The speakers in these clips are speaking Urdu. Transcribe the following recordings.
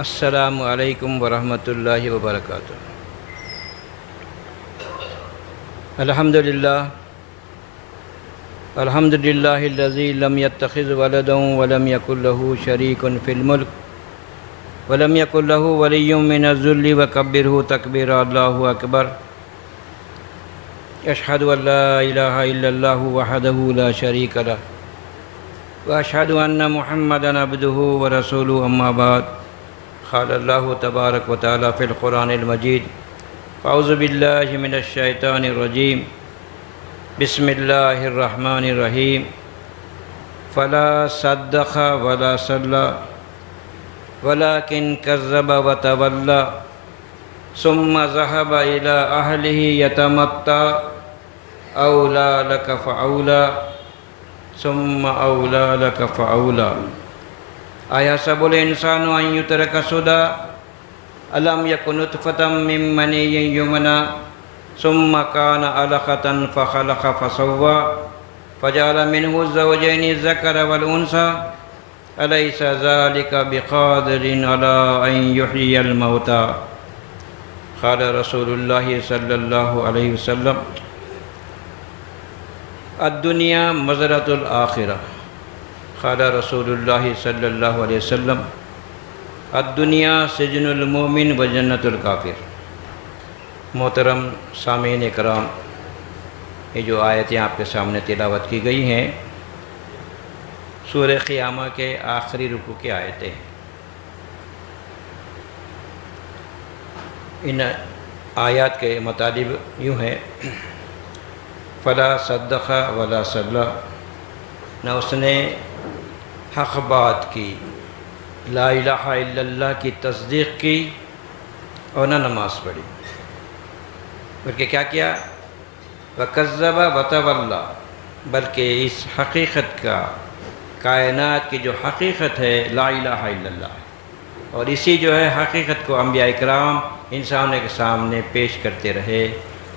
السلام علیکم ورحمۃ اللہ وبرکاتہ۔ الحمد للہ الذی لم يتخذ ولدا ولم يكن له شریک فی الملک ولم يكن له ولی من الذل وکبرہ تکبیرا۔ اللہ اکبر۔ اشہد ان لا الہ الا اللہ وحدہ لا شریک لہ واشہد ان محمدا عبدہ ورسولہ، اما بعد۔ قال اللہ تبارک و تعالی فی القرآن المجید: اعوذ باللہ من الشیطان الرجیم، بسم اللہ الرحمن الرحیم۔ فلا صدق ولا صلی ولکن کذب وتولی ثم ذهب الی اہلہ یتمطى اولی لک فاولی ثم اولی لک فاولی۔ ایحسب الانسان ان یترک سدی الم یک نطفة من منی یمنی ثم کان علقة فخلق فسوی فجعل منہ الزوجین الذکر والانثی الیس ذلک بقادر علی ان یحیی الموتی۔ قال رسول اللہ صلی اللہ علیہ وسلم: الدنیا مزرعۃ الآخرہ۔ قال رسول اللہ صلی اللہ علیہ وسلم: الدنیا سجن المومن و جنت الکافر۔ محترم سامعین کرام، یہ جو آیتیں آپ کے سامنے تلاوت کی گئی ہیں سورہ قیامہ کے آخری رکوع کی آیتیں ہیں۔ ان آیات کے مطالب یوں ہیں: فلا صدق ولا صلی، نہ اس نے حق بات کی، لا الہ الا اللہ کی تصدیق کی اور نہ نماز پڑھی، بلکہ کیا کیا؟ وَكَذَّبَ وَتَوَلَّى، بلکہ اس حقیقت کا، کائنات کی جو حقیقت ہے لا الہ الا اللہ، اور اسی جو ہے حقیقت کو انبیاء اکرام انسانوں کے سامنے پیش کرتے رہے،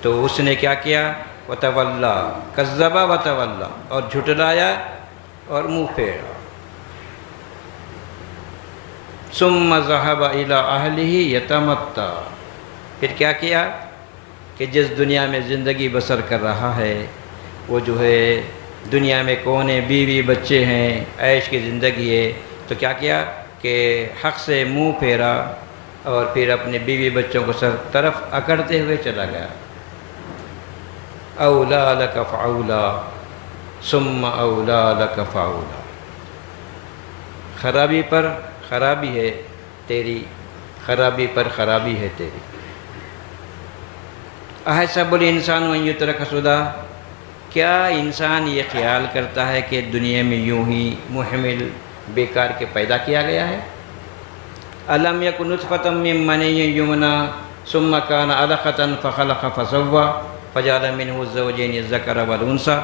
تو اس نے کیا کیا؟ وَتَوَلَّى، کذب وتولی، اور جھٹلایا اور منہ پھیرا۔ ثم ذهب الى اہلہ یتمطى، پھر کیا کیا کہ جس دنیا میں زندگی بسر کر رہا ہے وہ جو ہے دنیا میں کونے بیوی بچے ہیں، عیش کی زندگی ہے، تو کیا کیا کہ حق سے منہ پھیرا اور پھر اپنے بیوی بچوں کو سر طرف اکڑتے ہوئے چلا گیا۔ اولی لک فاولی ثم اولی لک فاولی۔ خرابی پر خرابی ہے تیری، خرابی پر خرابی ہے تیری۔ احسب الانسان ان یترک سدی، کیا انسان یہ خیال کرتا ہے کہ دنیا میں یوں ہی محمل بیکار کے پیدا کیا گیا ہے؟ الم یک نطفة من منی یمنی ثم کان علقة فخلق فسوی فجعل منہ الزوجین الذکر والانثی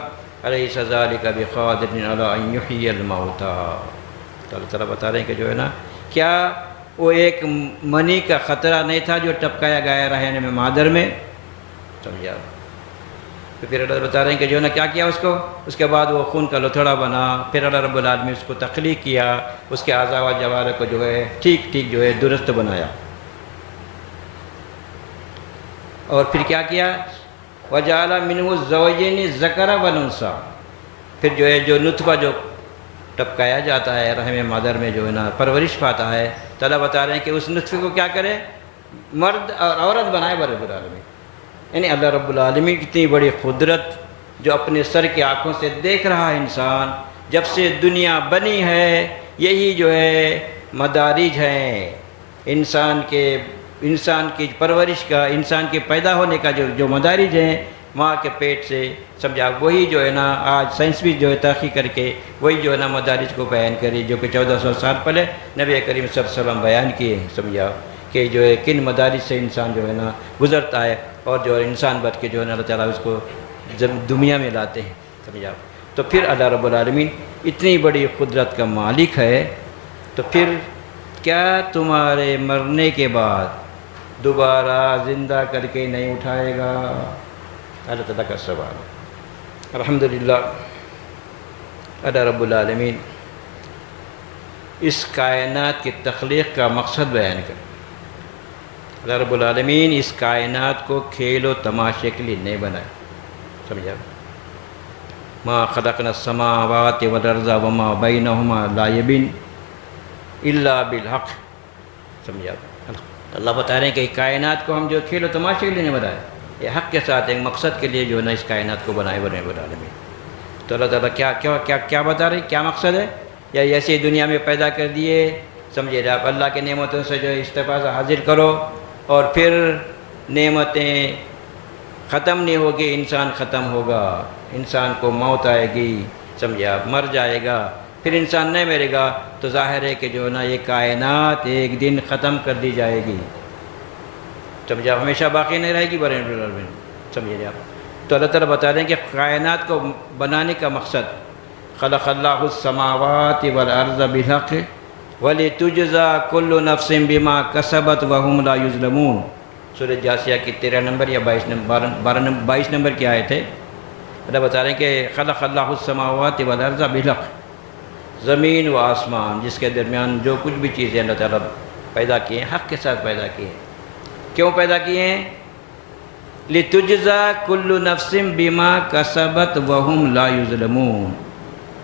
الیس ذلک بقادر علی ان یحیی الموتی۔ اللہ تعالیٰ بتا رہے ہیں کہ جو ہے نا، کیا وہ ایک منی کا خطرہ نہیں تھا جو ٹپکایا گیا رہنے میں مادر میں؟ سمجھا؟ تو پھر اللہ بتا رہے ہیں کہ جو ہے نا کیا کیا اس کے بعد وہ خون کا لتھڑا بنا، پھر اللہ رب العالمین اس کو تخلیق کیا، اس کے اعضاء و جوارح کو جو ہے ٹھیک جو ہے درست بنایا، اور پھر کیا کیا؟ وَجَعَلَ مِنْهُ الزَّوْجَيْنِ الذَّكَرَ وَالْأُنثَىٰ، پھر جو ہے جو نطفہ جو ٹپکایا جاتا ہے رحم مادر میں جو ہے نا پرورش پاتا ہے، تو اللہ بتا رہے ہیں کہ اس نطفے کو کیا کرے؟ مرد اور عورت بنائے رب العالمین۔ یعنی اللہ رب العالمین کی اتنی بڑی قدرت جو اپنے سر کی آنکھوں سے دیکھ رہا ہے انسان، جب سے دنیا بنی ہے یہی جو ہے مدارج ہیں انسان کی پرورش کا، انسان کے پیدا ہونے کا جو مدارج ہیں ماں کے پیٹ سے، سمجھا؟ وہی جو ہے نا آج سائنس بھی جو ہے تحقیق کر کے وہی جو ہے نا مدارج کو بیان کری، جو کہ 1400 سال پہلے نبی کریم صلی اللہ علیہ وسلم بیان کیے، سمجھا؟ کہ جو ہے کن مدارج سے انسان جو ہے نا گزرتا ہے، اور جو ہے انسان بن کے جو ہے نا اللہ تعالیٰ اس کو دنیا میں لاتے ہیں، سمجھا؟ تو پھر اللہ رب العالمین اتنی بڑی قدرت کا مالک ہے، تو پھر کیا تمہارے مرنے کے بعد دوبارہ زندہ کر کے نہیں اٹھائے گا؟ اللہ تعالیٰ کا سوال ہے۔ الحمدللہ اللہ رب العالمین اس کائنات کی تخلیق کا مقصد بیان کریں۔ اللہ رب العالمین اس کائنات کو کھیل و تماشے کے لیے نہیں بنائے، سمجھا؟ ما خلقنا السماوات والارض وما بینہما لاعبین الا بالحق، سمجھا؟ اللہ بتا رہے ہیں کہ کائنات کو ہم جو کھیل و تماشے کے لیے نہیں بنائے، یہ حق کے ساتھ ایک مقصد کے لیے جو ہے نا اس کائنات کو بنائے رب العالمین۔ تو اللہ تعالیٰ کیا بتا رہے ہیں، کیا مقصد ہے؟ یا ایسے دنیا میں پیدا کر دیے، سمجھے آپ اللہ کے نعمتوں سے جو استفادہ حاصل کرو اور پھر نعمتیں ختم نہیں ہوگی، انسان ختم ہوگا، انسان کو موت آئے گی، سمجھے آپ، مر جائے گا، پھر انسان نہیں مرے گا تو ظاہر ہے کہ جو ہے نا یہ کائنات ایک دن ختم کر دی جائے گی، سمجھا؟ ہمیشہ باقی نہیں رہے گی برے العالمین، سمجھے آپ؟ تو اللہ تعالیٰ بتا رہے ہیں کہ کائنات کو بنانے کا مقصد خلق اللہ السماوات والارض بالحق ولتجزا کل نفس بما کسبت وهم لا یظلمون، سورہ جاثیہ کی 13 نمبر یا 22 نمبر کی آیت ہے۔ اللہ بتا رہے ہیں کہ خلق اللہ السماوات والارض بالحق، زمین و آسمان جس کے درمیان جو کچھ بھی چیزیں اللہ تعالیٰ پیدا کیے ہیں حق کے ساتھ پیدا کیے ہیں۔ کیوں پیدا کیے ہیں؟ لتجزا کل نفس بما کسبت وهم لا یظلمون،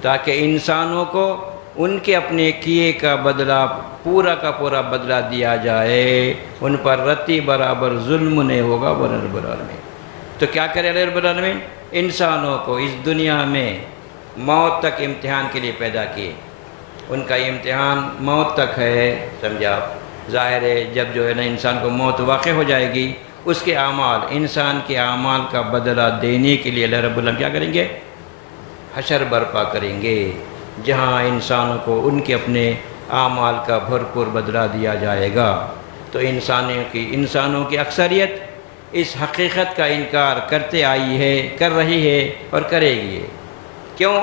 تاکہ انسانوں کو ان کے اپنے کیے کا بدلہ پورا کا پورا بدلہ دیا جائے، ان پر رتی برابر ظلم نہیں ہوگا رب العالمین۔ تو کیا کرے رب العالمین؟ انسانوں کو اس دنیا میں موت تک امتحان کے لیے پیدا کیے، ان کا امتحان موت تک ہے، سمجھا؟ ظاہر ہے جب جو ہے نا انسان کو موت واقع ہو جائے گی، اس کے اعمال، انسان کے اعمال کا بدلہ دینے کے لیے اللہ رب العالمین کیا کریں گے؟ حشر برپا کریں گے، جہاں انسانوں کو ان کے اپنے اعمال کا بھرپور بدلہ دیا جائے گا۔ تو انسانوں کی اکثریت اس حقیقت کا انکار کرتے آئی ہے، کر رہی ہے اور کرے گی۔ کیوں؟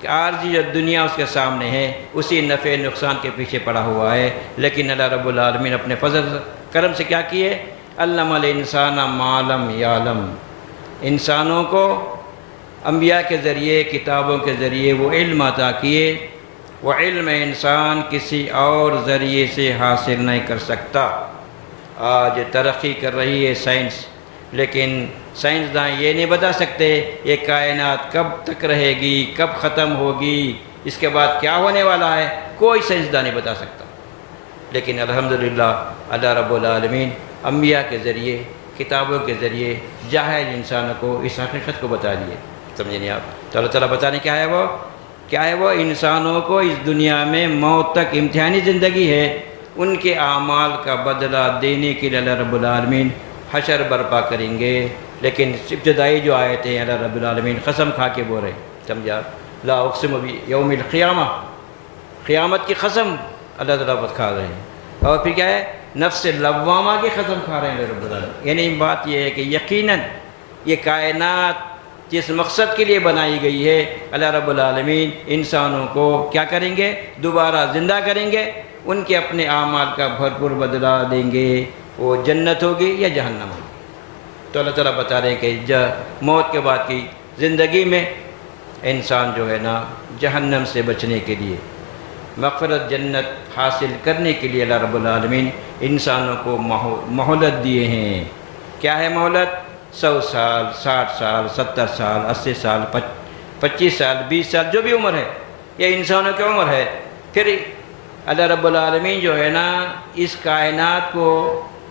کہ عارضی جو دنیا اس کے سامنے ہے اسی نفع نقصان کے پیچھے پڑا ہوا ہے، لیکن اللہ رب العالمین اپنے فضل کرم سے کیا کیے؟ علم الانسان ما لم یعلم، انسانوں کو انبیاء کے ذریعے، کتابوں کے ذریعے وہ علم عطا کیے، وہ علم انسان کسی اور ذریعے سے حاصل نہیں کر سکتا۔ آج ترقی کر رہی ہے سائنس، لیکن سائنسداں یہ نہیں بتا سکتے یہ کائنات کب تک رہے گی، کب ختم ہوگی، اس کے بعد کیا ہونے والا ہے، کوئی سائنسداں نہیں بتا سکتا۔ لیکن الحمدللہ اللہ رب العالمین انبیاء کے ذریعے، کتابوں کے ذریعے جاہل انسانوں کو اس حقیقت کو بتا دیے، سمجھے نہیں آپ؟ تو اللہ تعالیٰ بتانے کیا ہے وہ انسانوں کو اس دنیا میں موت تک امتحانی زندگی ہے، ان کے اعمال کا بدلہ دینے کے لیے اللہ رب العالمین حشر برپا کریں گے۔ لیکن ابتدائی جو آیتیں ہیں اللہ رب العالمین قسم کھا کے بول رہے ہیں، سمجھا؟ لا اقسم بیوم القیامہ، قیامت کی قسم اللہ تعالیٰ کھا رہے ہیں، اور پھر کیا ہے؟ نفس لوامہ کی قسم کھا رہے ہیں رب العالمین۔ یعنی بات یہ ہے کہ یقیناً یہ کائنات جس مقصد کے لیے بنائی گئی ہے، اللہ رب العالمین انسانوں کو کیا کریں گے؟ دوبارہ زندہ کریں گے، ان کے اپنے اعمال کا بھرپور بدلہ دیں گے، وہ جنت ہوگی یا جہنم ہوگی۔ تو اللہ تعالیٰ بتا رہے ہیں کہ موت کے بعد کی زندگی میں انسان جو ہے نا جہنم سے بچنے کے لیے، مغفرت جنت حاصل کرنے کے لیے اللہ رب العالمین انسانوں کو مہلت دیے ہیں۔ کیا ہے مہلت؟ 100 سال، 60 سال، 70 سال، 80 سال، 25 سال، 20 سال، جو بھی عمر ہے، یہ انسانوں کی عمر ہے۔ پھر اللہ رب العالمین جو ہے نا اس کائنات کو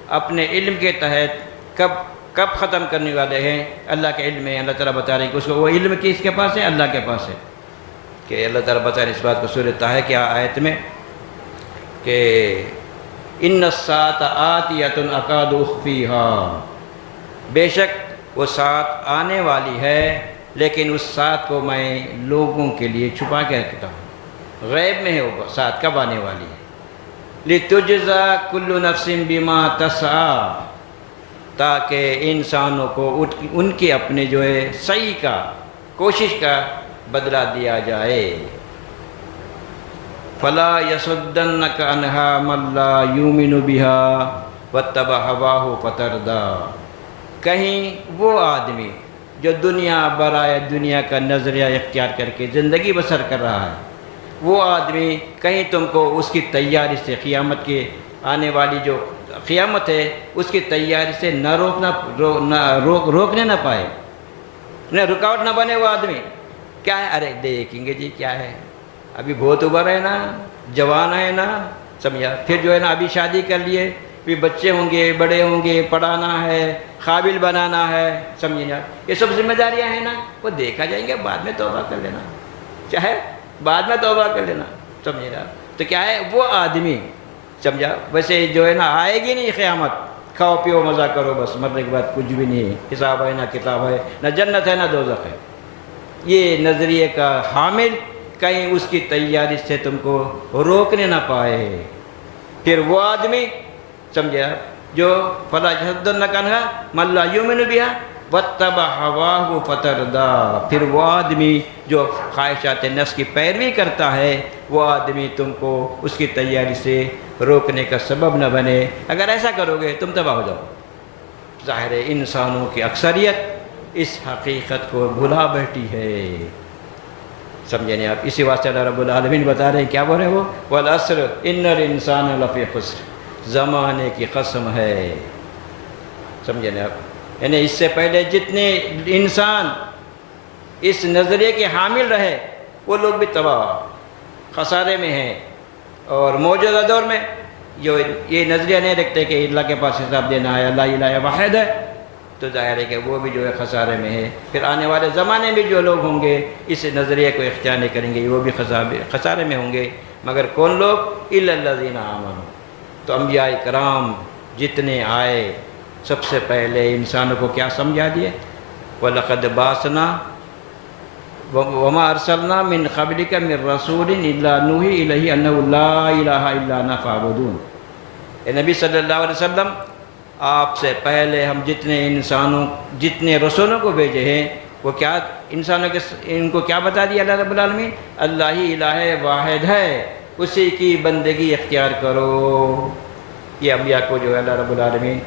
اپنے علم کے تحت کب ختم کرنے والے ہیں، اللہ کے علم ہے۔ اللہ تعالیٰ بتا رہے ہیں کہ اس کو وہ علم کس کے پاس ہے؟ اللہ کے پاس ہے۔ کہ اللہ تعالیٰ بتا رہے ہیں اس بات کو سورہ طٰہٰ کی آیت میں کہ ان الساعۃ آتیۃ اکاد اخفیھا، بے شک وہ ساتھ آنے والی ہے لیکن اس ساتھ کو میں لوگوں کے لیے چھپا کے رکھتا ہوں، غیب میں ہے وہ ساتھ کب آنے والی ہے۔ لتجزا کل نفس بما تسعی، تاکہ انسانوں کو ان کے اپنے جو ہے سعی کا، کوشش کا بدلہ دیا جائے۔ فلا یصدنک عنہا من لا یؤمن بہا واتبع ہواہ فتردی، کہیں وہ آدمی جو دنیا برائے دنیا کا نظریہ اختیار کر کے زندگی بسر کر رہا ہے، وہ آدمی کہیں تم کو اس کی تیاری سے قیامت کے آنے والی جو قیامت ہے اس کی تیاری سے نہ روکنے نہ پائے، نہ رکاوٹ نہ بنے وہ آدمی. کیا ہے؟ ارے دیکھیں گے جی کیا ہے، ابھی بہت عمر ہے نا، جوان ہے نا، سمجھا. پھر جو ہے نا ابھی شادی کر لیے، پھر بچے ہوں گے، بڑے ہوں گے، پڑھانا ہے، قابل بنانا ہے، سمجھیں نا. یہ سب ذمہ داریاں ہیں نا، وہ دیکھا جائیں گے، بعد میں توبہ کر لینا، چاہے بعد میں توبہ کر لینا، سمجھے نا. تو کیا ہے وہ آدمی، سمجھا. ویسے جو ہے نا آئے گی نہیں قیامت، کھاؤ پیو مزہ کرو بس، مرنے کے بعد کچھ بھی نہیں ہے، حساب ہے نہ کتاب ہے، نہ جنت ہے نہ دوزخ ہے. یہ نظریے کا حامل کہیں اس کی تیاری سے تم کو روکنے نہ پائے. پھر وہ آدمی، سمجھا، جو فلا يصدنك عنها من لا يؤمن بها واتبع هواه فتردى. پھر وہ آدمی جو خواہشات نفس کی پیروی کرتا ہے، وہ آدمی تم کو اس کی تیاری سے روکنے کا سبب نہ بنے. اگر ایسا کرو گے تم تباہ ہو جاؤ. ظاہر ہے انسانوں کی اکثریت اس حقیقت کو بھلا بیٹھی ہے، سمجھے نہیں آپ. اسی واسطے اللہ رب العالمین بتا رہے ہیں، کیا بول رہے ہیں وہ، والعصر ان الانسان لفی خسر، زمانے کی قسم ہے، سمجھے نہیں آپ. یعنی اس سے پہلے جتنے انسان اس نظریے کے حامل رہے وہ لوگ بھی تباہ خسارے میں ہیں. اور موجودہ دور میں جو یہ نظریہ نہیں رکھتے کہ اللہ کے پاس حساب دینا ہے، اللہ الہ واحد ہے، تو ظاہر ہے کہ وہ بھی جو ہے خسارے میں ہے. پھر آنے والے زمانے میں جو لوگ ہوں گے اس نظریے کو اختیار نہیں کریں گے، وہ بھی خسارے میں ہوں گے. مگر کون لوگ؟ الا الذین آمنوا. تو انبیاء کرام جتنے آئے سب سے پہلے انسانوں کو کیا سمجھا دیے، وَلَقَدْ بَعَثْنَا وَمَا أَرْسَلْنَا مِنْ قَبْلِكَ مِنْ رَسُولٍ إِلَّا نُوحِي إِلَيْهِ أَنَّهُ لَا إِلَهَ إِلَّا أَنَا فَاعْبُدُونِ. اے نبی صلی اللہ علیہ وسلم، آپ سے پہلے ہم جتنے رسولوں کو بھیجے ہیں وہ کیا انسانوں کے ان کو کیا بتا دیا اللہ رب العالمین؟ اللہ ہی الہ واحد ہے، اسی کی بندگی اختیار کرو. یہ انبیاء کو جو ہے اللہ رب العالمین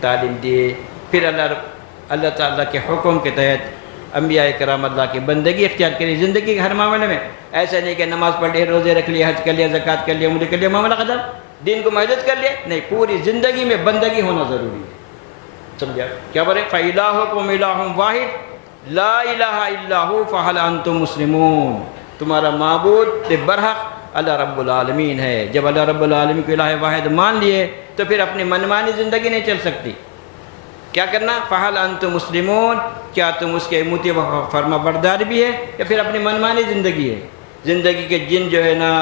تعلیم دیے. پھر اللہ تعالیٰ کے حکم کے تحت انبیاء کرام اللہ کی بندگی اختیار کری زندگی کے ہر معاملے میں. ایسا نہیں کہ نماز پڑھ لی، روزے رکھ لیے، حج کر لیا، زکوٰۃ کر لیا، عمرہ کر لیا، معاملہ ختم، دین کو محدود کر لیا. نہیں، پوری زندگی میں بندگی ہونا ضروری ہے، سمجھا. کیا بولے؟ فَإِلَٰهُكُمْ إِلَٰهٌ وَاحِدٌ لَا إِلَٰهَ إِلَّا هُوَ فَهَلْ أَنْتُمْ مُسْلِمُونَ. تمہارا معبود برحق اللہ رب العالمین ہے. جب اللہ رب العالمین کو الہ واحد مان لیے تو پھر اپنی منمانی زندگی نہیں چل سکتی. کیا کرنا؟ فَهَلْ أَنْتُمْ مُسْلِمُونَ. کیا تم اس کے مطیع و فرما بردار بھی ہے یا پھر اپنی منمانی زندگی ہے؟ زندگی کے جن جو ہے نا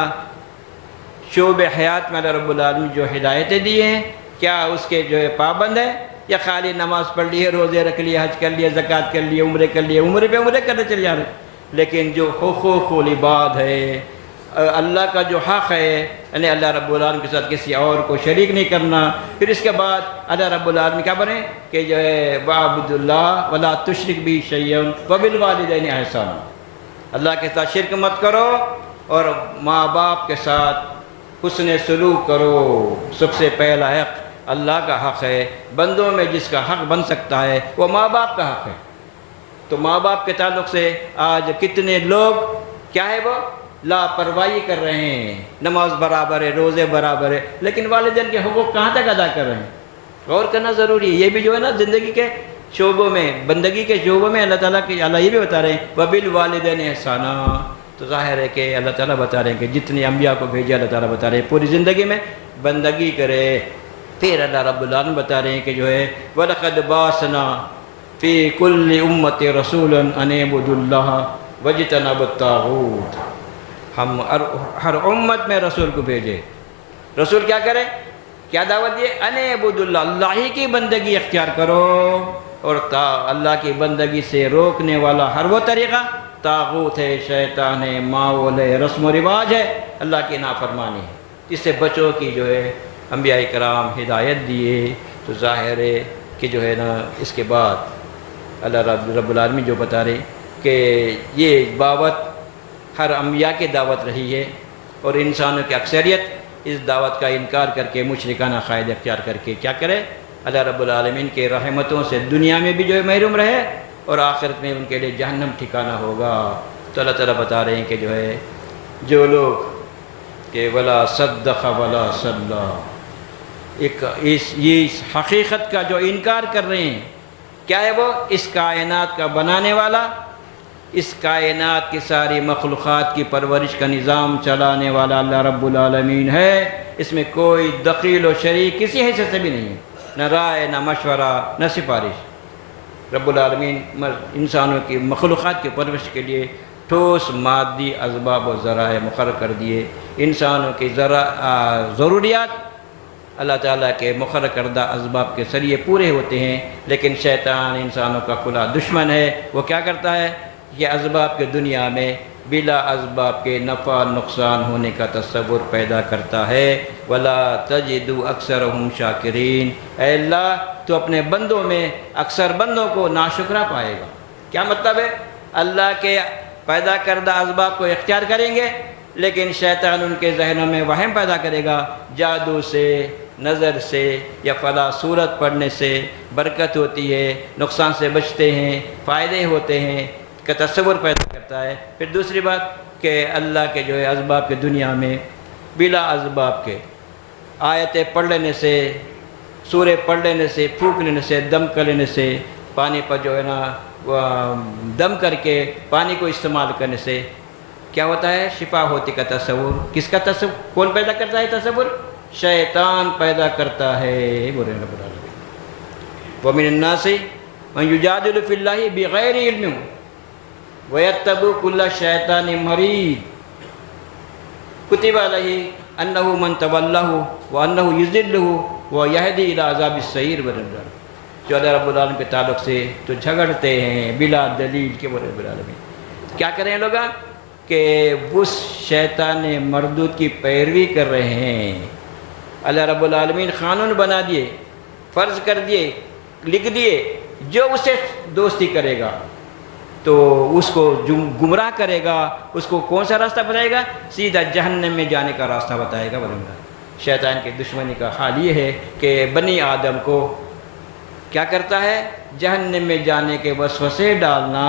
شعب حیات میں اللہ رب العالمین جو ہدایتیں دی ہیں، کیا اس کے جو ہے پابند ہے، یا خالی نماز پڑھ لی ہے، روزے رکھ لیے، حج کر لیا، زکوٰۃ کر لیے، عمرے کر لیے، عمرے پہ عمرے کرنے چلے جا رہے ہیں. لیکن جو حقوق العباد ہے، اللہ کا جو حق ہے، یعنی اللہ رب العالمین کے ساتھ کسی اور کو شریک نہیں کرنا. پھر اس کے بعد اللہ رب العالمین کیا بنے کہ جو ہے وَاعْبُدُوا اللَّهَ وَلَا تُشْرِكْ بِهِ شَيْئًا وَبِالْوَالِدَيْنِ إِحْسَانًا. اللہ کے ساتھ شرک مت کرو اور ماں باپ کے ساتھ حسن سلوک کرو. سب سے پہلا حق اللہ کا حق ہے. بندوں میں جس کا حق بن سکتا ہے وہ ماں باپ کا حق ہے. تو ماں باپ کے تعلق سے آج کتنے لوگ کیا ہے وہ لاپرواہی کر رہے ہیں. نماز برابر ہے، روزے برابر ہے، لیکن والدین کے حقوق کہاں تک ادا کر رہے ہیں؟ غور کرنا ضروری ہے. یہ بھی جو ہے نا زندگی کے شعبوں میں، بندگی کے شعبوں میں اللہ تعالیٰ کی اللہ یہ بھی بتا رہے ہیں وَبِالْوَالِدَيْنِ إِحْسَانًا. تو ظاہر ہے کہ اللہ تعالیٰ بتا رہے ہیں کہ جتنی انبیاء کو بھیجا اللہ تعالیٰ بتا رہے ہیں پوری زندگی میں بندگی کرے. پھر اللہ رب العالمین بتا رہے ہیں کہ جو ہے وَلَقَدْ بَعَثْنَا فِي كُلِّ أُمَّةٍ رَسُولًا أَنِ اعْبُدُوا اللَّهَ وَاجْتَنِبُوا الطَّاغُوتَ. ہم ہر امت میں رسول کو بھیجے. رسول کیا کرے؟ کیا دعوت دیے؟ ان اعبدوا اللہ، اللہ ہی کی بندگی اختیار کرو. اور اللہ کی بندگی سے روکنے والا ہر وہ طریقہ طاغوت ہے، شیطان ہے، ماحول ہے، رسم و رواج ہے، اللہ کی نافرمانی ہے. اس سے بچوں کی جو ہے انبیاء کرام ہدایت دیے. تو ظاہر ہے کہ جو ہے نا اس کے بعد اللہ رب العالمین جو بتا رہے کہ یہ دعوت ہر انبیاء کی دعوت رہی ہے، اور انسانوں کی اکثریت اس دعوت کا انکار کر کے مشرکانہ عقائد اختیار کر کے کیا کرے؟ اللہ رب العالمین کے رحمتوں سے دنیا میں بھی جو ہے محروم رہے اور آخرت میں ان کے لیے جہنم ٹھکانہ ہوگا. تو اللہ تعالیٰ بتا رہے ہیں کہ جو ہے جو لوگ کہ ولا صدق ولا صلی، اس حقیقت کا جو انکار کر رہے ہیں، کیا ہے وہ؟ اس کائنات کا بنانے والا، اس کائنات کی ساری مخلوقات کی پرورش کا نظام چلانے والا اللہ رب العالمین ہے، اس میں کوئی دخیل و شریک کسی حیثیت سے بھی نہیں ہے، نہ رائے، نہ مشورہ، نہ سفارش۔ رب العالمین انسانوں کی مخلوقات کی پرورش کے لیے ٹھوس مادی اسباب و ذرائع مقرر کر دیے۔ انسانوں کی ضروریات اللہ تعالیٰ کے مقرر کردہ اسباب کے ذریعے پورے ہوتے ہیں، لیکن شیطان انسانوں کا کھلا دشمن ہے۔ وہ کیا کرتا ہے؟ یہ اسباب کے دنیا میں بلا اسباب کے نفع نقصان ہونے کا تصور پیدا کرتا ہے۔ وَلَا تَجِدُ أَكْثَرَهُمْ شَاكِرِينَ، اے اللہ تو اپنے بندوں میں اکثر بندوں کو ناشکرا پائے گا۔ کیا مطلب ہے؟ اللہ کے پیدا کردہ اسباب کو اختیار کریں گے، لیکن شیطان ان کے ذہنوں میں وہم پیدا کرے گا، جادو سے، نظر سے یا فلاں صورت پڑھنے سے برکت ہوتی ہے، نقصان سے بچتے ہیں، فائدے ہوتے ہیں کا تصور پیدا کرتا ہے۔ پھر دوسری بات کہ اللہ کے جو ہے اسباب کے دنیا میں بلا اسباب کے آیتیں پڑھ لینے سے، سورے پڑھ لینے سے، پھونک لینے سے، دم کر لینے سے، پانی پر جو ہے نا دم کر کے پانی کو استعمال کرنے سے کیا ہوتا ہے؟ شفا ہوتی کا تصور۔ کس کا تصور؟ کون پیدا کرتا ہے تصور؟ شیطان پیدا کرتا ہے۔ بولے رب العالمین وَمِنَ النَّاسِ مَن يُجَادِلُ فِي اللَّهِ بِغَيْرِ عِلْمٍ وَيَتَّبِعُ كُلَّ شَيْطَانٍ مَرِيدٍ كُتِبَ عَلَيْهِ أَنَّهُ مَن تَوَلَّاهُ وَأَنَّهُ يُضِلُّهُ وَيَهْدِي إِلَىٰ عَذَابِ السَّعِيرِ۔ جو اللہ رب العالمین کے تعلق سے تو جھگڑتے ہیں بلا دلیل کے، بولے رب العالمین کیا کریں لوگ کہ اس شیطان مردود کی پیروی کر رہے ہیں۔ اللہ رب العالمین قانون بنا دیے، فرض کر دیے، لکھ دیے، جو اس سے دوستی کرے گا تو اس کو گمراہ کرے گا، اس کو کون سا راستہ بتائے گا؟ سیدھا جہنم میں جانے کا راستہ بتائے گا۔ شیطان کی دشمنی کا حال یہ ہے کہ بنی آدم کو کیا کرتا ہے؟ جہنم میں جانے کے وسوسے ڈالنا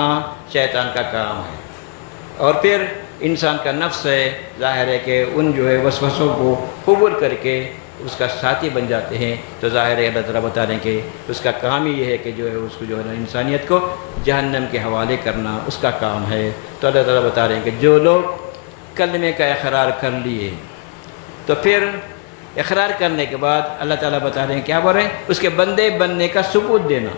شیطان کا کام ہے، اور پھر انسان کا نفس ہے، ظاہر ہے کہ ان جو ہے وسوسوں کو قبول کر کے اس کا ساتھی بن جاتے ہیں۔ تو ظاہر ہے اللہ تعالیٰ بتا رہے ہیں کہ اس کا کام ہی یہ ہے کہ جو ہے اس کو جو ہے نا انسانیت کو جہنم کے حوالے کرنا اس کا کام ہے۔ تو اللہ تعالیٰ بتا رہے ہیں کہ جو لوگ کلمے کا اقرار کر لیے تو پھر اقرار کرنے کے بعد اللہ تعالیٰ بتا رہے ہیں کیا بول رہے ہیں؟ اس کے بندے بننے کا ثبوت دینا۔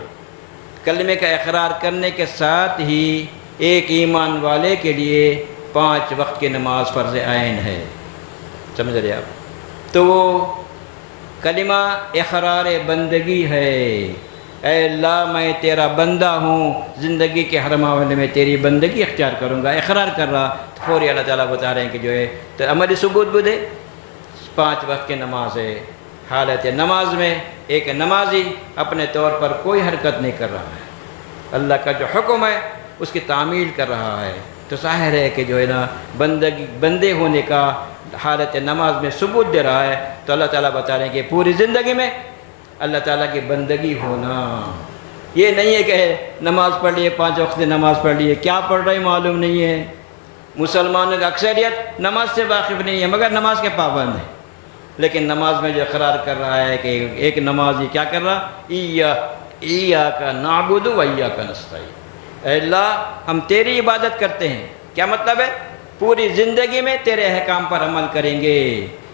کلمے کا اقرار کرنے کے ساتھ ہی ایک ایمان والے کے لیے 5 وقت کی نماز فرض عین ہے۔ سمجھ رہے آپ؟ تو وہ کلمہ اقرار بندگی ہے۔ اے اللہ میں تیرا بندہ ہوں، زندگی کے ہر معاملے میں تیری بندگی اختیار کروں گا، اقرار کر رہا تو فوری اللہ تعالیٰ بتا رہے ہیں کہ جو ہے تو عملی ثبوت بھی دے۔ 5 وقت کی نماز ہے، حالت نماز میں ایک نمازی اپنے طور پر کوئی حرکت نہیں کر رہا ہے، اللہ کا جو حکم ہے اس کی تعمیل کر رہا ہے، تو ظاہر ہے کہ جو ہے نا بندے ہونے کا حالت نماز میں ثبوت دے رہا ہے۔ تو اللہ تعالیٰ بتا رہے ہیں کہ پوری زندگی میں اللہ تعالیٰ کی بندگی ہونا، یہ نہیں ہے کہ نماز پڑھ لیے، 5 وقت کی نماز پڑھ لیے، کیا پڑھ رہے معلوم نہیں ہے۔ مسلمانوں کی اکثریت نماز سے واقف نہیں ہے مگر نماز کے پابند ہے، لیکن نماز میں جو اقرار کر رہا ہے کہ ایک نمازی کیا کر رہا؟ ایاک نعبد و ایاک نستعین، اے اللہ ہم تیری عبادت کرتے ہیں۔ کیا مطلب ہے؟ پوری زندگی میں تیرے احکام پر عمل کریں گے۔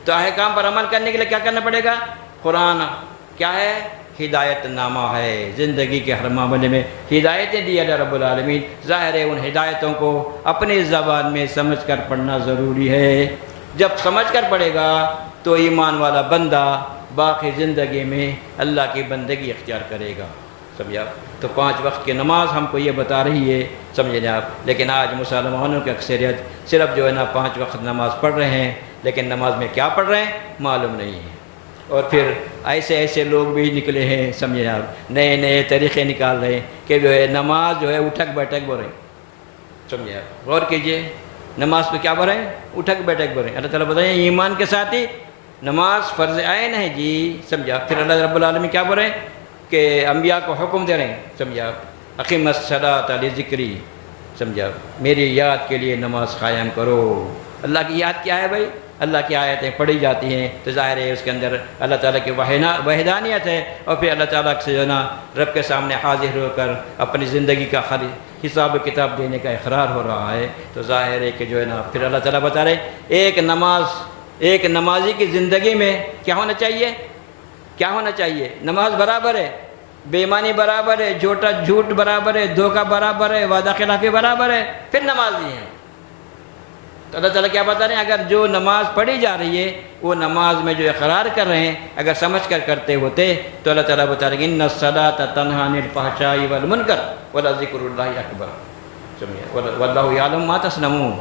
تو احکام پر عمل کرنے کے لیے کیا کرنا پڑے گا؟ قرآن کیا ہے؟ ہدایت نامہ ہے، زندگی کے ہر معاملے میں ہدایتیں دی اللہ رب العالمین۔ ظاہر ہے ان ہدایتوں کو اپنی زبان میں سمجھ کر پڑھنا ضروری ہے۔ جب سمجھ کر پڑھے گا تو ایمان والا بندہ باقی زندگی میں اللہ کی بندگی اختیار کرے گا۔ سمجھا؟ تو 5 وقت کی نماز ہم کو یہ بتا رہی ہے، سمجھے آپ؟ لیکن آج مسلمانوں کی اکثریت صرف جو ہے نا 5 وقت نماز پڑھ رہے ہیں، لیکن نماز میں کیا پڑھ رہے ہیں معلوم نہیں ہے۔ اور پھر ایسے لوگ بھی نکلے ہیں، سمجھے آپ، نئے طریقے نکال رہے ہیں کہ جو ہے نماز جو ہے اٹھک بیٹھک بول رہے ہیں۔ سمجھے آپ؟ غور کیجئے، نماز کو کیا بول رہے ہیں؟ اٹھک بیٹھک بول رہے ہیں۔ اللہ تعالیٰ بتائیں ایمان کے ساتھ ہی نماز فرض عین ہے جی، سمجھا؟ پھر اللہ رب العالمین کیا بول رہے ہیں کہ انبیاء کو حکم دے رہے ہیں، سمجھا؟ اقیم الصلاۃ لذکری، سمجھا؟ میری یاد کے لیے نماز قائم کرو۔ اللہ کی یاد کیا ہے بھائی؟ اللہ کی آیتیں پڑھی جاتی ہیں تو ظاہر ہے اس کے اندر اللہ تعالیٰ کی وحدانیت ہے، اور پھر اللہ تعالیٰ سے جو ہے نا رب کے سامنے حاضر ہو کر اپنی زندگی کا حساب و کتاب دینے کا اقرار ہو رہا ہے، تو ظاہر ہے کہ جو ہے نا پھر اللہ تعالیٰ بتا رہے ایک نمازی کی زندگی میں کیا ہونا چاہیے؟ کیا ہونا چاہیے؟ نماز برابر ہے، بے ایمانی برابر ہے، جھوٹ برابر ہے، دھوکہ برابر ہے، وعدہ خلافی برابر ہے، پھر نمازی ہیں۔ تو اللہ تعالیٰ کیا بتا رہے ہیں؟ اگر جو نماز پڑھی جا رہی ہے وہ نماز میں جو اقرار کر رہے ہیں اگر سمجھ کر کرتے ہوتے تو اللہ تعالیٰ بتا رہے ہیں ان الصلاۃ تنہی عن الفحشاء والمنکر ولذکر اللہ اکبر، سمجھے، واللہ یعلم ما تصنعون۔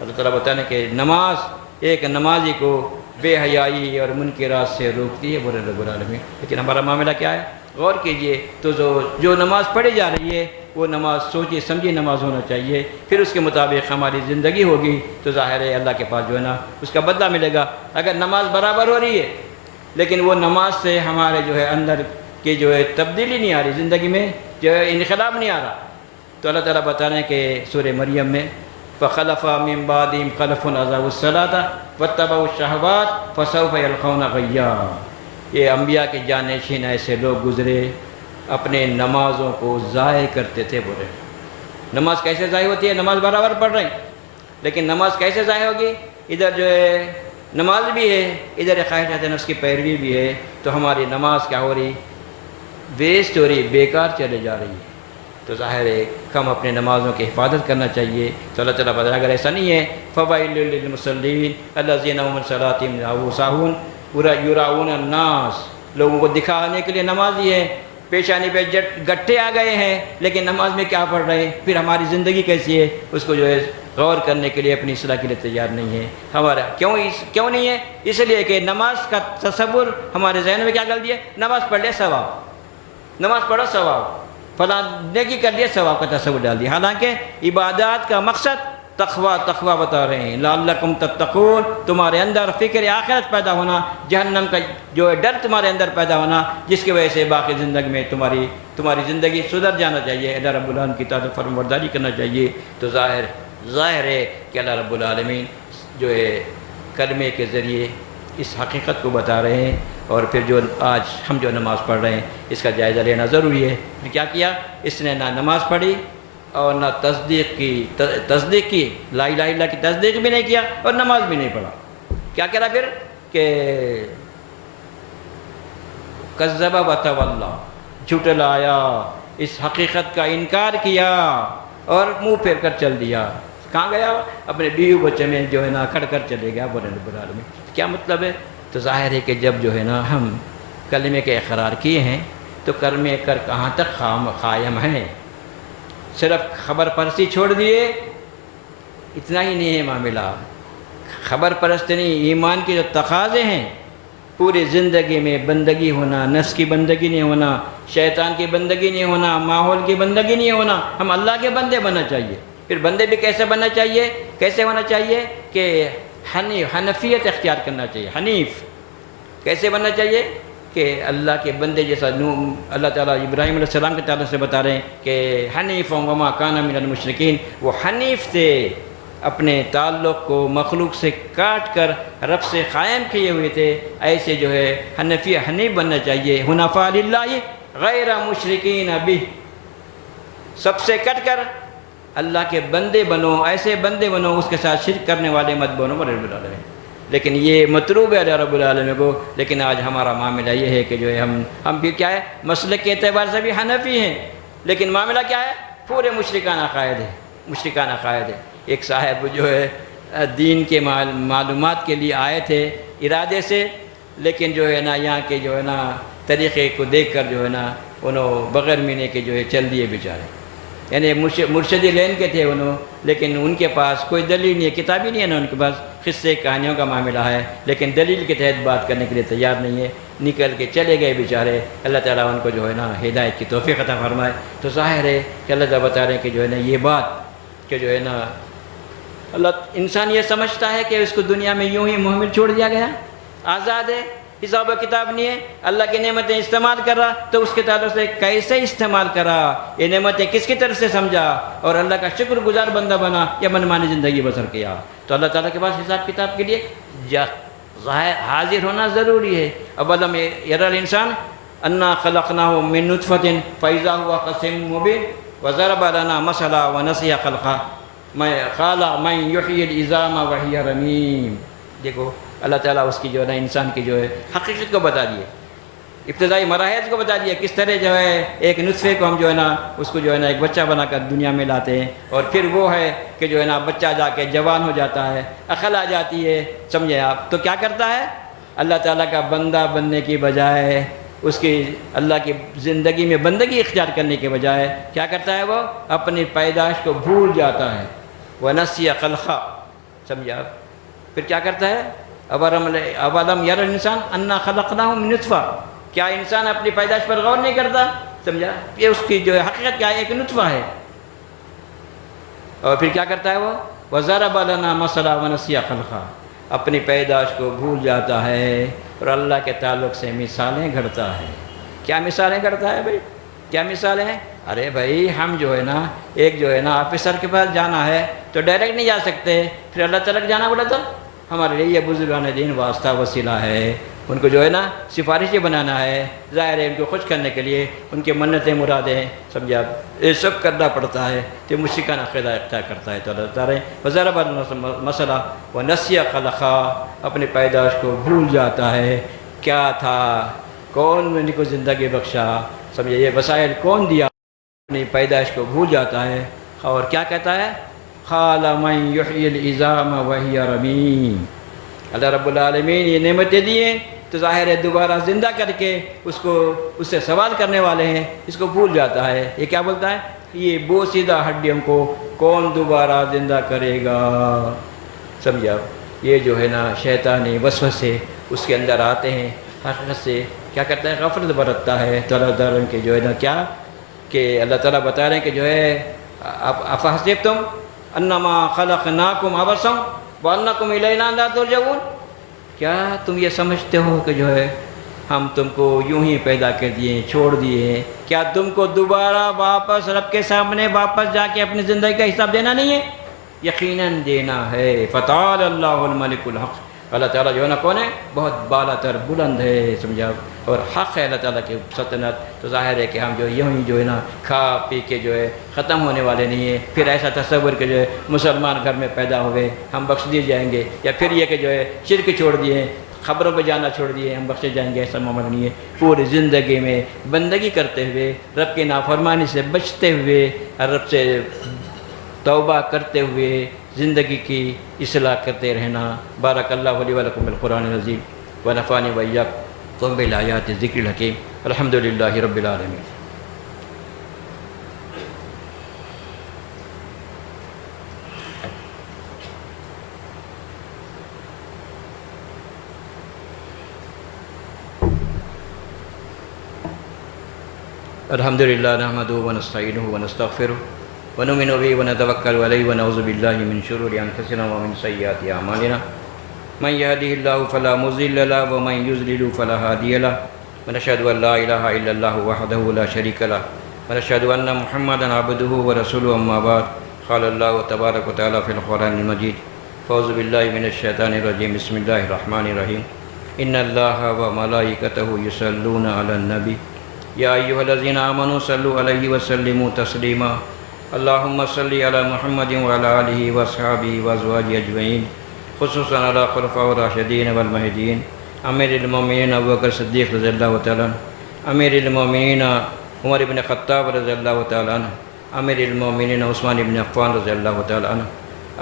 اللہ تعالیٰ بتا رہے ہیں کہ نماز ایک نمازی کو بے حیائی اور منکرات سے روکتی ہے بولے رب العالمین۔ لیکن ہمارا معاملہ کیا ہے؟ غور کیجئے تو جو نماز پڑھی جا رہی ہے وہ نماز سوچی سمجھی نماز ہونا چاہیے، پھر اس کے مطابق ہماری زندگی ہوگی تو ظاہر ہے اللہ کے پاس جو ہے نا اس کا بدلہ ملے گا۔ اگر نماز برابر ہو رہی ہے لیکن وہ نماز سے ہمارے جو ہے اندر کی جو ہے تبدیلی نہیں آ رہی، زندگی میں جو ہے انقلاب نہیں آ رہا، تو اللہ تعالیٰ بتا رہے ہیں کہ سورہ مریم میں فَخَلَفَ مِن بَعْدِهِمْ خَلَفٌ أَضَاعُوا الصَّلَاةَ وَاتَّبَعُوا الشَّهَوَاتِ فَسَوْفَ يَلْقَوْنَ غَيًّا۔ یہ انبیاء کے جانشین ایسے لوگ گزرے اپنے نمازوں کو ضائع کرتے تھے، بولے نماز کیسے ضائع ہوتی ہے؟ نماز برابر پڑھ رہے ہیں لیکن نماز کیسے ضائع ہوگی؟ ادھر جو ہے نماز بھی ہے، ادھر خواہشات نفس کی پیروی بھی ہے، تو ہماری نماز کیا ہو رہی؟ ویسٹ ہو رہی، بیکار چلے جا رہی ہے۔ تو ظاہر ہے ہم اپنے نمازوں کی حفاظت کرنا چاہیے۔ تو اللہ تعالیٰ بتا، اگر ایسا نہیں ہے فَوَيْلٌ لِّلْمُصَلِّينَ الَّذِينَ هُمْ عَنْ صَلَاتِهِمْ سَاهُونَ يُرَاءُونَ النَّاسَ، لوگوں کو دکھانے کے لیے نمازی ہے، پیشانی پہ گٹھے آ گئے ہیں لیکن نماز میں کیا پڑھ رہے ہیں؟ پھر ہماری زندگی کیسی ہے اس کو جو ہے غور کرنے کے لیے اپنی اصلاح کے لیے تیار نہیں ہے ہمارا۔ کیوں نہیں ہے؟ اس لیے کہ نماز کا تصور ہمارے ذہن میں کیا کر دیا؟ نماز پڑھ لے ثواب، نماز پڑھو ثواب، فلاں نیکی کر لیے ثواب کا تصور ڈال دیا، حالانکہ عبادات کا مقصد تقوی بتا رہے ہیں، لعلکم تتقون، تمہارے اندر فکر آخرت پیدا ہونا، جہنم کا جو ہے ڈر تمہارے اندر پیدا ہونا، جس کی وجہ سے باقی زندگی میں تمہاری زندگی سدھر جانا چاہیے، اللہ رب العالمین کی اطاعت و فرمانبرداری کرنا چاہیے۔ تو ظاہر ہے کہ اللہ رب العالمین جو ہے کلمے کے ذریعے اس حقیقت کو بتا رہے ہیں، اور پھر جو آج ہم جو نماز پڑھ رہے ہیں اس کا جائزہ لینا ضروری ہے۔ پھر کیا کیا اس نے؟ نہ نماز پڑھی اور نہ تصدیق کی، لا الہ الا اللہ کی تصدیق بھی نہیں کیا اور نماز بھی نہیں پڑھا۔ کیا کرا پھر؟ کہ کذب وتولی، جھٹلایا، اس حقیقت کا انکار کیا اور منہ پھیر کر چل دیا۔ کہاں گیا؟ اپنے بیوی بچے میں جو ہے نا کھڑ کر چلے گیا بولے رب العالمین۔ کیا مطلب ہے؟ تو ظاہر ہے کہ جب جو ہے نا ہم کلمے کے اقرار کیے ہیں تو کلمے کر کہاں تک قائم ہیں؟ صرف خبر پرستی چھوڑ دیے اتنا ہی نہیں ہے معاملہ، خبر پرست نہیں، ایمان کے جو تقاضے ہیں پوری زندگی میں بندگی ہونا، نفس کی بندگی نہیں ہونا، شیطان کی بندگی نہیں ہونا، ماحول کی بندگی نہیں ہونا، ہم اللہ کے بندے بننا چاہیے۔ پھر بندے بھی کیسے بننا چاہیے؟ کیسے ہونا چاہیے؟ کہ حنفیت اختیار کرنا چاہیے۔ حنیف کیسے بننا چاہیے؟ کہ اللہ کے بندے جیسا اللہ تعالیٰ ابراہیم علیہ السلام کے تعلق سے بتا رہے ہیں کہ حنیف وما کان من المشرکین، وہ حنیف تھے، اپنے تعلق کو مخلوق سے کاٹ کر رب سے قائم کیے ہوئے تھے۔ ایسے جو ہے حنیف بننا چاہیے، حنفاء للہ غیر مشرکین بہ، سب سے کٹ کر اللہ کے بندے بنو، ایسے بندے بنو اس کے ساتھ شرک کرنے والے مت بنو رب العالمین۔ لیکن یہ مطلوب ہے اللہ رب العالمین کو، لیکن آج ہمارا معاملہ یہ ہے کہ جو ہے ہم بھی کیا ہے، مسلک کے اعتبار سے بھی حنفی ہیں لیکن معاملہ کیا ہے؟ پورے مشرکانہ عقائد ہے۔ ایک صاحب جو ہے دین کے معلومات کے لیے آئے تھے ارادے سے، لیکن جو ہے نا یہاں کے جو ہے نا طریقے کو دیکھ کر جو ہے نا انہوں بغیر مینے کے جو ہے چل دیے بیچارے، یعنی مرشدی لین کے تھے انہوں، لیکن ان کے پاس کوئی دلیل نہیں ہے، کتابی نہیں ہے نا ان کے پاس، قصے کہانیوں کا معاملہ ہے لیکن دلیل کے تحت بات کرنے کے لیے تیار نہیں ہے، نکل کے چلے گئے بیچارے۔ اللہ تعالیٰ ان کو جو ہے نا ہدایت کی توفیق عطا فرمائے۔ تو ظاہر ہے کہ اللہ تعالیٰ بتا رہے ہیں کہ جو ہے نا یہ بات کہ جو ہے نا انسان یہ سمجھتا ہے کہ اس کو دنیا میں یوں ہی محمل چھوڑ دیا گیا، آزاد ہے، حساب و کتاب نہیں ہے، اللہ کی نعمتیں استعمال کر رہا تو اس کے تعلق سے کیسے استعمال کرا، یہ نعمتیں کس کی طرف سے سمجھا اور اللہ کا شکر گزار بندہ بنا یا منمانی زندگی بسر کیا. تو اللہ تعالیٰ کے پاس حساب کتاب کے لیے حاضر ہونا ضروری ہے. اولم یری الانسان انا خلقناہ من نطفۃ فاذا هو خصیم مبین وضرب لنا مثلا ونسی خلقہ قال من یحیی العظام وہی رمیم. دیکھو اللہ تعالیٰ اس کی جو ہے نا انسان کی جو ہے حقیقت کو بتا دیے، ابتدائی مراحل کو بتا دیا، کس طرح جو ہے ایک نطفے کو ہم جو ہے نا اس کو جو ہے نا ایک بچہ بنا کر دنیا میں لاتے ہیں، اور پھر وہ ہے کہ جو ہے نا بچہ جا کے جوان ہو جاتا ہے، عقل آ جاتی ہے. سمجھے آپ؟ تو کیا کرتا ہے اللہ تعالیٰ کا بندہ بننے کی بجائے، اس کی اللہ کی زندگی میں بندگی اختیار کرنے کے بجائے کیا کرتا ہے، وہ اپنی پیدائش کو بھول جاتا ہے. وَنَسِيَ خَلْقَهُ. سمجھے آپ؟ پھر کیا کرتا ہے، اولم یری الانسان انا خلقناہ من نطفہ. کیا انسان اپنی پیدائش پر غور نہیں کرتا؟ سمجھا؟ یہ اس کی جو ہے حقیقت کیا ہے، ایک نطفہ ہے. اور پھر کیا کرتا ہے وہ وَضَرَبَ لَنَا مَثَلًا وَنَسِيَ خَلْقَهُ. اپنی پیدائش کو بھول جاتا ہے اور اللہ کے تعلق سے مثالیں گھڑتا ہے. کیا مثالیں گھڑتا ہے بھائی؟ کیا مثالیں ہیں؟ ارے بھائی ہم جو ہے نا ایک جو ہے نا آفیسر کے پاس جانا ہے تو ڈائریکٹ نہیں جا سکتے، پھر اللہ تعالیٰ کے جانا پڑا. تو ہمارے لیے یہ بزرگان دین واسطہ وسیلہ ہے، ان کو جو ہے نا سفارشیں بنانا ہے، ظاہر ہے ان کو خوش کرنے کے لیے ان کے منتیں مرادیں، سمجھے آپ، یہ سب کرنا پڑتا ہے. تو مشرکانہ عقیدہ اختیار کرتا ہے. تو اللہ تعالیٰ وضرب مثلا ونسی خلقہ. اپنی پیدائش کو بھول جاتا ہے، کیا تھا، کون ان کو زندگی بخشا، سمجھے یہ وسائل کون دیا، اپنی پیدائش کو بھول جاتا ہے. اور کیا کہتا ہے، قال من یحیی العظام وہی رمیم. اللہ رب العالمین یہ نعمتیں دیے تو ظاہر ہے دوبارہ زندہ کر کے اس سے سوال کرنے والے ہیں، اس کو بھول جاتا ہے. یہ کیا بولتا ہے، یہ بوسیدہ ہڈیوں کو کون دوبارہ زندہ کرے گا. سمجھا؟ یہ جو ہے نا شیطانی وسوسے اس کے اندر آتے ہیں، حقیقت سے کیا کرتا ہے، غفلت برتتا ہے. تو اللہ تعالیٰ کے جو ہے نا کیا کہ اللہ تعالیٰ بتا رہے ہیں کہ جو ہے افحسبتم انما خلقناکم عبثا وانکم الینا لا ترجعون. کیا تم یہ سمجھتے ہو کہ جو ہے ہم تم کو یوں ہی پیدا کر دیے، چھوڑ دیے، کیا تم کو دوبارہ واپس رب کے سامنے واپس جا کے اپنی زندگی کا حساب دینا نہیں ہے؟ یقیناً دینا ہے. فتعالی اللہ الملک الحق. اللہ تعالیٰ جو ہے نا کون ہے، بہت بالا تر بلند ہے. سمجھا؟ اور حق ہے اللہ تعالیٰ کی سلطنت. تو ظاہر ہے کہ ہم جو یوں ہی جو ہے نا کھا پی کے جو ہے ختم ہونے والے نہیں ہیں. پھر ایسا تصور کہ جو ہے مسلمان گھر میں پیدا ہوئے ہم بخش دیے جائیں گے، یا پھر یہ کہ جو ہے شرک چھوڑ دیے، خبروں پہ جانا چھوڑ دیے ہم بخشے جائیں گے، ایسا معاملہ نہیں ہے. پوری زندگی میں بندگی کرتے ہوئے، رب کی نافرمانی سے بچتے ہوئے، رب سے توبہ کرتے ہوئے زندگی کی اصلاح کرتے رہنا. بارک اللہ لی و لکم بالقرآن العظیم ونفعنی وإیاکم بالآیات الذکر الحکیم. الحمد للہ رب العالمین. الحمد للہ نحمدہ ونستعینہ ونستغفرہ ونؤمن به ونتوکل علیہ ونعوذ باللہ من شرور انفسنا ومن سیئات اعمالنا من يهده الله فلا مضل له ومن يضلل فلا هادي له ونشهد ان لا اله الا الله وحده لا شريك له ونشهد ان محمدا عبده ورسوله. اما بعد قال الله تبارك وتعالى في القرآن المجيد فاعوذ بالله من الشيطان الرجيم بسم الله الرحمن الرحيم ان الله وملائكته يصلون على النبي يا ايها الذين آمنوا صلوا عليه وسلموا تسليما. اللهم صل على محمد وعلى آله وأصحابه وأزواجه أجمعين خصوصا على خلفاء الراشدين والمهديين امیر المومنین ابو بکر صدیق رضی اللہ تعالیٰ عنہ، امیر المومنین عمر بن خطاب رضی اللہ تعالیٰ عنہ، امیر المومنین عثمان بن عفان رضی اللہ تعالیٰ عنہ،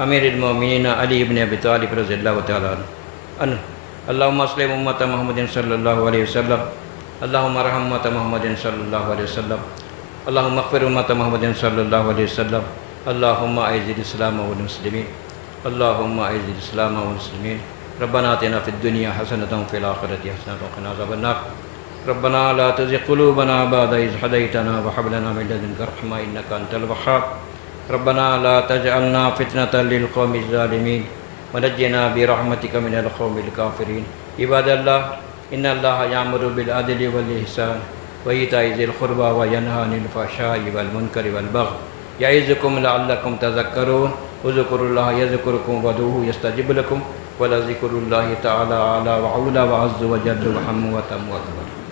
امیر المومنین علی بن ابی طالب رضی اللہ تعالیٰ عنہ. اللہم اسلم امت محمد صلی اللہ علیہ وسلم. اللہم ارحم امت محمد صلی اللہ علیہ وسلم. اللہم اغفر امت محمد صلی اللہ علیہ وسلم. اللہم اعز الاسلام والمسلمین. اللہم اعز الاسلام والمسلمین. ربنا آتنا فی الدنیا حسنۃ وفی الآخرۃ حسنۃ وقنا عذاب النار. ربنا لا تزغ قلوبنا بعد إذ هديتنا وهب لنا من لدنك رحمة إنك أنت الوهاب. ربنا لا تجعلنا فتنة للقوم الظالمين ونجنا برحمتك من القوم الكافرين. عباد اللہ، ان اللہ یامر بالعدل والاحسان وایتاء ذی القربى وینہی عن الفحشاء والمنکر والبغی یعظکم لعلکم تذکرون اذکروا اللہ یذکرکم وادعوہ یستجب لکم ولذکر اللہ تعالی اعلی وعلی وعز وجل وعم وتم اکبر.